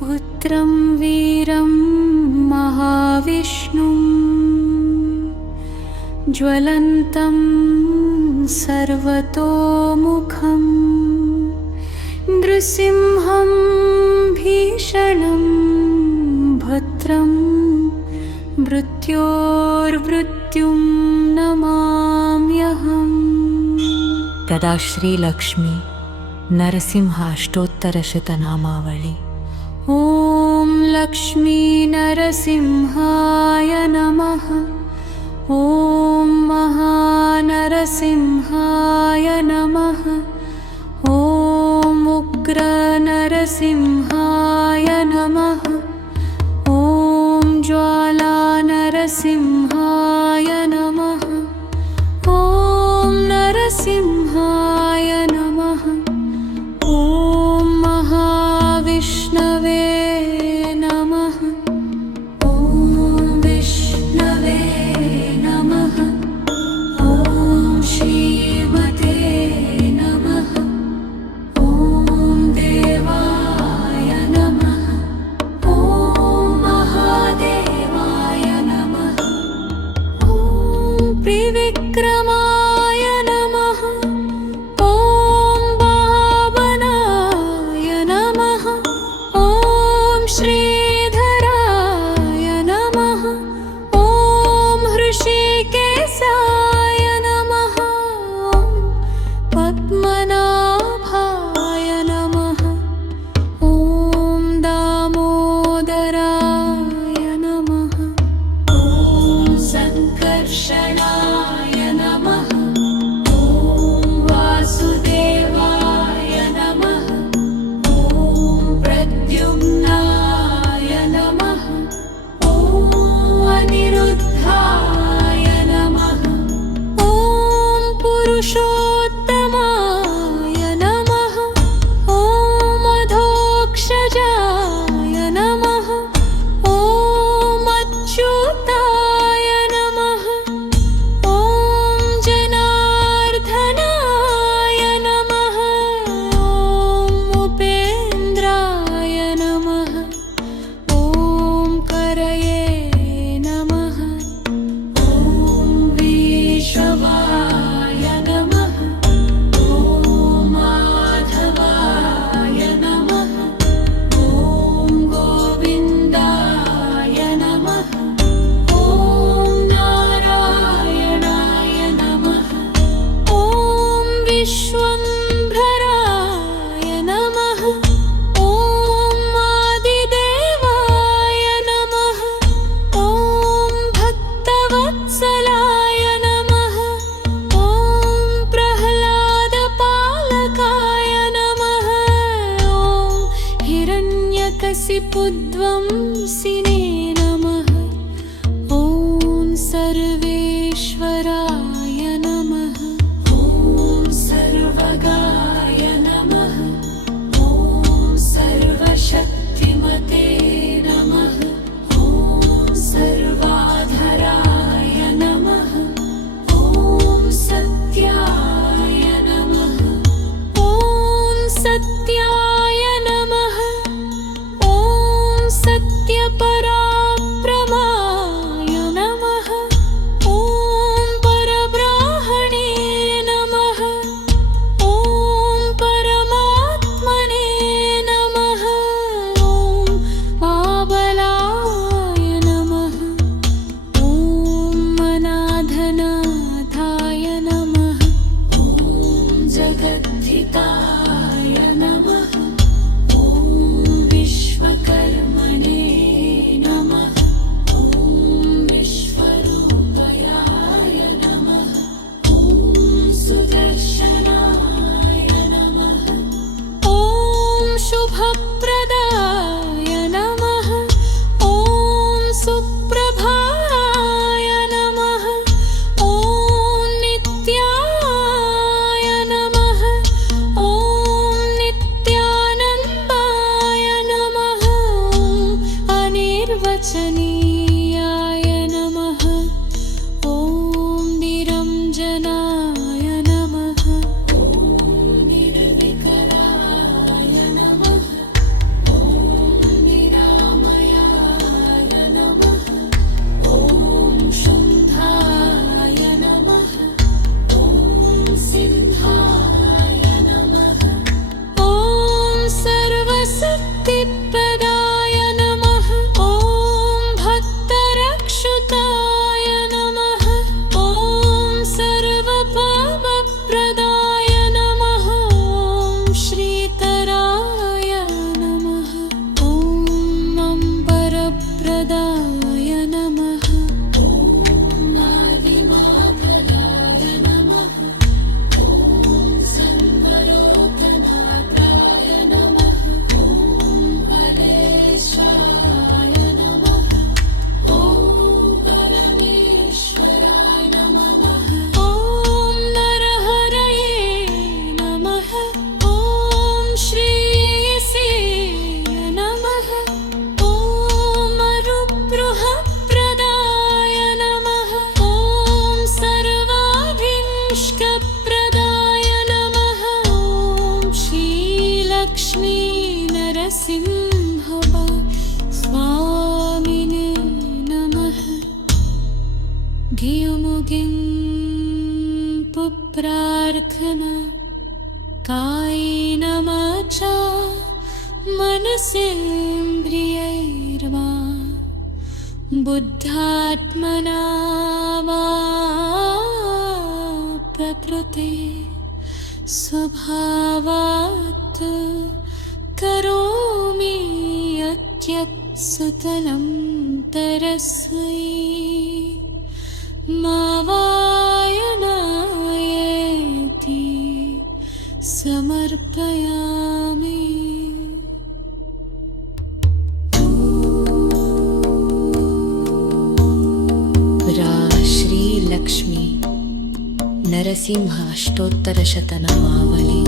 पुत्रं वीरं महाविष्णुं ज्वलन्तं सर्वतोमुखं नृसिंहं भीषणं भद्रं मृत्योर्मृत्युं नमाम्यहम्। तदा श्रीलक्ष्मी नरसिंहाष्टोत्तरशतनामावळी। ॐ लक्ष्मी नरसिंहाय नमः। ॐ महानरसिंहाय नमः। ॐ उग्रनरसिंहाय नमः। ॐ ज्वालानरसिंहाय नमः। ॐ नरसिंहाय नमः। ॐ महाविष्णवे नमः। ॐ विष्णवे नमः। ॐ श्रीमते नमः। ॐ देवाय नमः। ॐ महादेवाय नमः। ॐ त्रिविक्रमाय नमः। ॐ वामनाय नमः। ॐ श्रीधराय नमः। ॐ हृषीकेशाय नमः। ॐ पद्मनाभाय नमः। ॐ दामोदराय नमः। ॐ सङ्कर्षणाय नमः। ॐ वासुदेवाय नमः। ॐ प्रद्युम्नाय नमः। ॐ अनिरुद्धाय नमः। ॐ पुरुषोत्तमाय नमः। ॐ अधोक्षजाय नमः। ॐ अच्युताय नमः। ॐ जनार्दनाय नमः। ॐ उपेन्द्राय नमः। ॐ करये नमः। ॐ विश्वाय नमः। ॐ माधवाय नमः। ॐ गोविन्दाय नमः। ॐ नारायणाय नमः। ॐ विश्वम्भराय नमः। ॐ आदिदेवाय नमः। ॐ भक्तवत्सलाय नमः। ॐ धियुमुगिं पुप्रार्थना कायेन वाचा मनसेन्द्रियैर्वा बुद्धात्मना वा प्रकृते स्वभावात् करोमि यत् सकलं परस्मै मा वायनायेति समर्पयामि। श्री लक्ष्मी नरसिंह अष्टोत्तरशतनामावली।